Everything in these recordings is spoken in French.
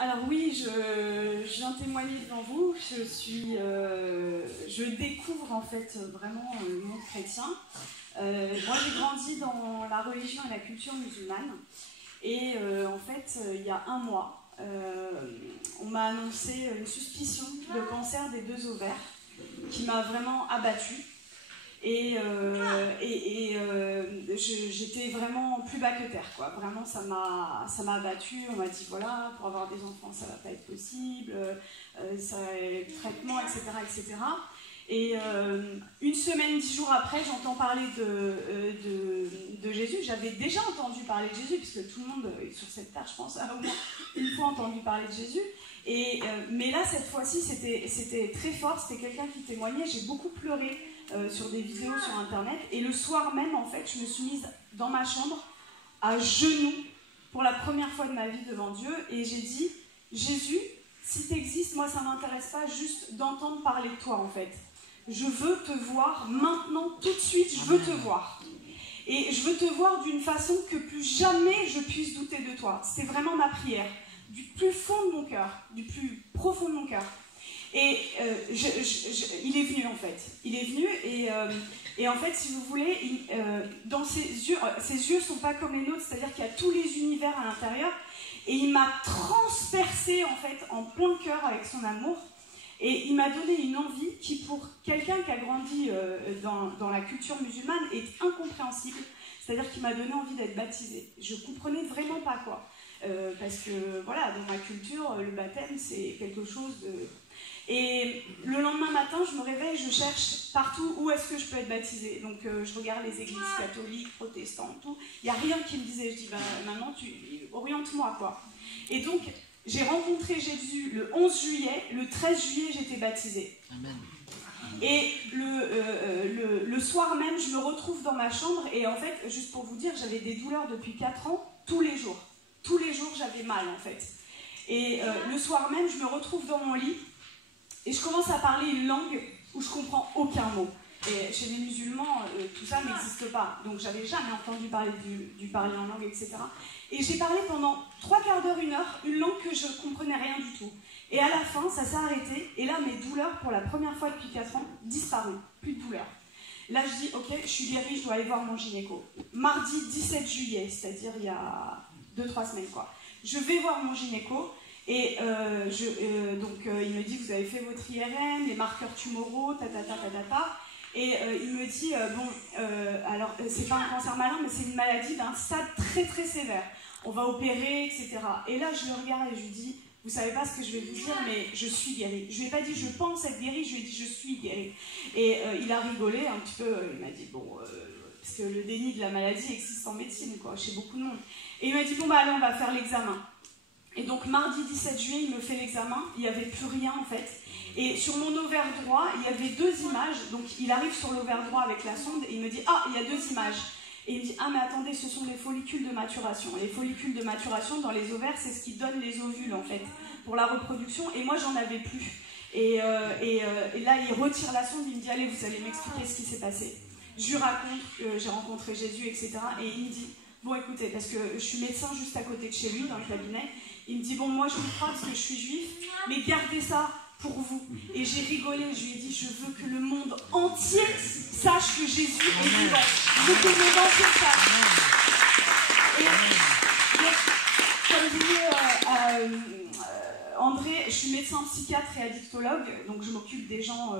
Alors oui, je viens témoigner devant vous. Je découvre en fait vraiment le monde chrétien. Moi, j'ai grandi dans la religion et la culture musulmane. Et en fait, il y a un mois, on m'a annoncé une suspicion de cancer des 2 ovaires qui m'a vraiment abattue. Et j'étais vraiment plus bas que terre, quoi. Vraiment, ça m'a abattue. On m'a dit, voilà, pour avoir des enfants, ça va pas être possible, traitement, etc., etc. Et une semaine, 10 jours après, j'entends parler de Jésus. J'avais déjà entendu parler de Jésus, puisque tout le monde sur cette terre, je pense, a au moins une fois entendu parler de Jésus. Mais là, cette fois-ci, c'était très fort. C'était quelqu'un qui témoignait. J'ai beaucoup pleuré sur des vidéos sur Internet. Et le soir même, en fait, je me suis mise dans ma chambre, à genoux, pour la première fois de ma vie devant Dieu. Et j'ai dit, Jésus, si tu existes, moi, ça ne m'intéresse pas juste d'entendre parler de toi, en fait. Je veux te voir maintenant, tout de suite, je veux te voir. Et je veux te voir d'une façon que plus jamais je puisse douter de toi. C'est vraiment ma prière, du plus fond de mon cœur, du plus profond de mon cœur. Et il est venu en fait. Il est venu et en fait, si vous voulez, dans ses yeux ne sont pas comme les nôtres, c'est-à-dire qu'il y a tous les univers à l'intérieur. Et il m'a transpercé en fait en plein cœur avec son amour. Et il m'a donné une envie qui, pour quelqu'un qui a grandi dans la culture musulmane, est incompréhensible. C'est-à-dire qu'il m'a donné envie d'être baptisée. Je ne comprenais vraiment pas quoi. Parce que, voilà, dans ma culture, le baptême, c'est quelque chose de... Et le lendemain matin, je me réveille, je cherche partout où est-ce que je peux être baptisée. Donc, je regarde les églises catholiques, protestantes, tout. Il n'y a rien qui me disait. Je dis, maintenant, oriente-moi, quoi. Et donc... j'ai rencontré Jésus le 11 juillet, le 13 juillet, j'étais baptisée. Amen. Et le soir même, je me retrouve dans ma chambre, et en fait, juste pour vous dire, j'avais des douleurs depuis 4 ans, tous les jours. Tous les jours, j'avais mal, en fait. Et le soir même, je me retrouve dans mon lit, et je commence à parler une langue où je comprends aucun mot. Et chez les musulmans, tout ça n'existe pas. Donc, j'avais jamais entendu parler du parler en langue, etc. Et j'ai parlé pendant 3/4 d'heure, 1 heure, une langue que je ne comprenais rien du tout. Et à la fin, ça s'est arrêté. Et là, mes douleurs, pour la première fois depuis 4 ans, disparues. Plus de douleurs. Là, je dis, ok, je suis guérie, je dois aller voir mon gynéco. Mardi 17 juillet, c'est-à-dire il y a 2-3 semaines, quoi. Je vais voir mon gynéco. Et il me dit, vous avez fait votre IRM, les marqueurs tumoraux, Et il me dit, alors c'est pas un cancer malin, mais c'est une maladie d'un stade très très sévère. On va opérer, etc. Et là, je le regarde et je lui dis, vous savez pas ce que je vais vous dire, mais je suis guérie. Je lui ai pas dit, je pense être guérie, je lui ai dit, je suis guérie. Et il a rigolé un petit peu, il m'a dit, parce que le déni de la maladie existe en médecine, quoi, chez beaucoup de monde. Et il m'a dit, allez, on va faire l'examen. Et donc, mardi 17 juillet, il me fait l'examen, il n'y avait plus rien en fait. Et sur mon ovaire droit, il y avait 2 images. Donc, il arrive sur l'ovaire droit avec la sonde et il me dit, ah, il y a 2 images. Et il me dit, ah, mais attendez, ce sont les follicules de maturation. Les follicules de maturation dans les ovaires, c'est ce qui donne les ovules en fait, pour la reproduction. Et moi, j'en avais plus. Et là, il retire la sonde, il me dit, allez, vous allez m'expliquer ce qui s'est passé. Je lui raconte que j'ai rencontré Jésus, etc. Et il me dit, bon, écoutez, parce que je suis médecin juste à côté de chez lui, dans le cabinet. Il me dit, bon, moi je vous crois parce que je suis juif, mais gardez ça pour vous. Et j'ai rigolé, je lui ai dit, je veux que le monde entier sache que Jésus est vivant. Je veux que le monde entier sache. Et comme disait André, je suis médecin psychiatre et addictologue, donc je m'occupe des gens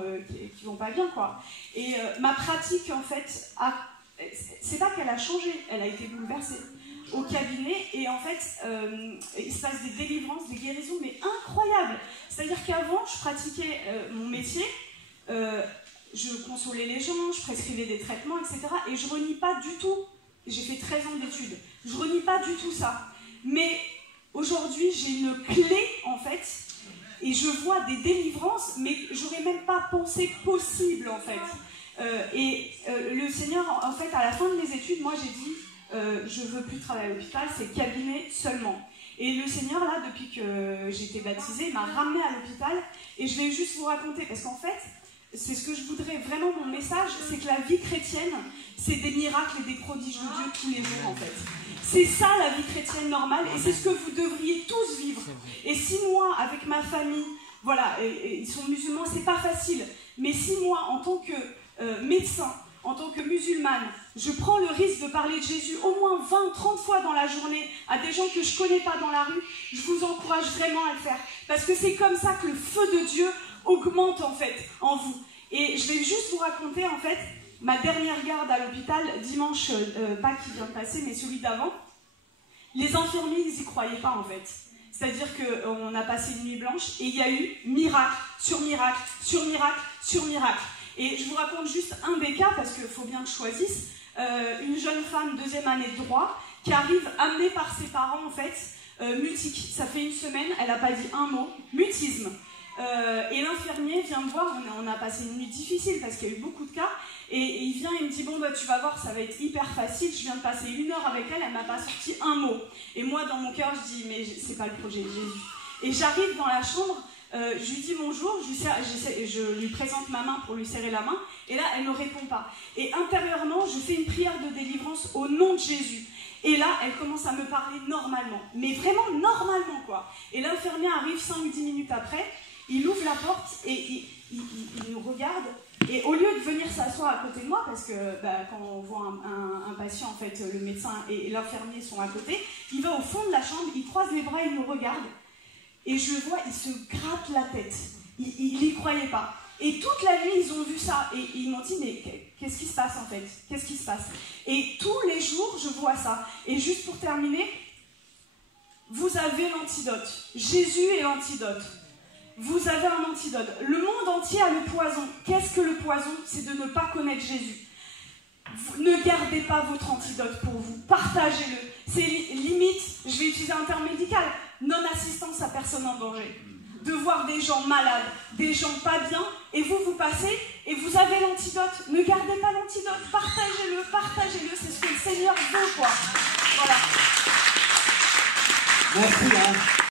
qui vont pas bien, quoi. Et ma pratique, en fait, c'est pas qu'elle a changé, elle a été bouleversée. Au cabinet, et en fait, il se passe des délivrances, des guérisons, mais incroyables. C'est-à-dire qu'avant, je pratiquais mon métier, je consolais les gens, je prescrivais des traitements, etc. Et je renie pas du tout, j'ai fait 13 ans d'études, je renie pas du tout ça. Mais aujourd'hui, j'ai une clé, en fait, et je vois des délivrances, mais j'aurais même pas pensé possible, en fait. Le Seigneur, en fait, à la fin de mes études, moi, j'ai dit, je veux plus travailler à l'hôpital, c'est cabinet seulement. Et le Seigneur, là, depuis que j'ai été baptisée, m'a ramenée à l'hôpital. Et je vais juste vous raconter, parce qu'en fait, c'est ce que je voudrais vraiment, mon message, c'est que la vie chrétienne, c'est des miracles et des prodiges de Dieu tous les jours en fait. C'est ça la vie chrétienne normale et c'est ce que vous devriez tous vivre. Et si moi, avec ma famille, voilà, ils sont musulmans, c'est pas facile, mais si moi, en tant que médecin, en tant que musulmane, je prends le risque de parler de Jésus au moins 20, 30 fois dans la journée à des gens que je connais pas dans la rue, je vous encourage vraiment à le faire. Parce que c'est comme ça que le feu de Dieu augmente en fait en vous. Et je vais juste vous raconter en fait ma dernière garde à l'hôpital, dimanche, pas qui vient de passer, mais celui d'avant. Les infirmiers, ils n'y croyaient pas en fait. C'est-à-dire qu'on a passé une nuit blanche et il y a eu miracle sur miracle, sur miracle, sur miracle. Et je vous raconte juste un des cas, parce qu'il faut bien que je choisisse. Une jeune femme, 2e année de droit, qui arrive amenée par ses parents, en fait, mutique. Ça fait une semaine, elle n'a pas dit un mot, mutisme. Et l'infirmier vient me voir, on a passé une nuit difficile, parce qu'il y a eu beaucoup de cas, et il vient et me dit, bon, bah, tu vas voir, ça va être hyper facile, je viens de passer 1 heure avec elle, elle m'a pas sorti un mot. Et moi, dans mon cœur, je dis, mais c'est pas le projet de Jésus. Et j'arrive dans la chambre, je lui dis bonjour, je lui présente ma main pour lui serrer la main, et là, elle ne répond pas. Et intérieurement, je fais une prière de délivrance au nom de Jésus. Et là, elle commence à me parler normalement, mais vraiment normalement, quoi. Et l'infirmier arrive 5-10 minutes après, il ouvre la porte et il nous regarde, et au lieu de venir s'asseoir à côté de moi, parce que quand on voit un patient, en fait, le médecin et l'infirmier sont à côté, il va au fond de la chambre, il croise les bras, il nous regarde. Et je vois, il se gratte la tête. Il n'y croyait pas. Et toute la nuit, ils ont vu ça. Et ils m'ont dit, mais qu'est-ce qui se passe en fait? Qu'est-ce qui se passe? Et tous les jours, je vois ça. Et juste pour terminer, vous avez l'antidote. Jésus est l'antidote. Vous avez un antidote. Le monde entier a le poison. Qu'est-ce que le poison? C'est de ne pas connaître Jésus. Ne gardez pas votre antidote pour vous. Partagez-le. C'est limite, je vais utiliser un terme médical, non-assistance à personne en danger. De voir des gens malades, des gens pas bien, et vous passez, et vous avez l'antidote. Ne gardez pas l'antidote, partagez-le, c'est ce que le Seigneur veut, quoi. Voilà. Merci, hein.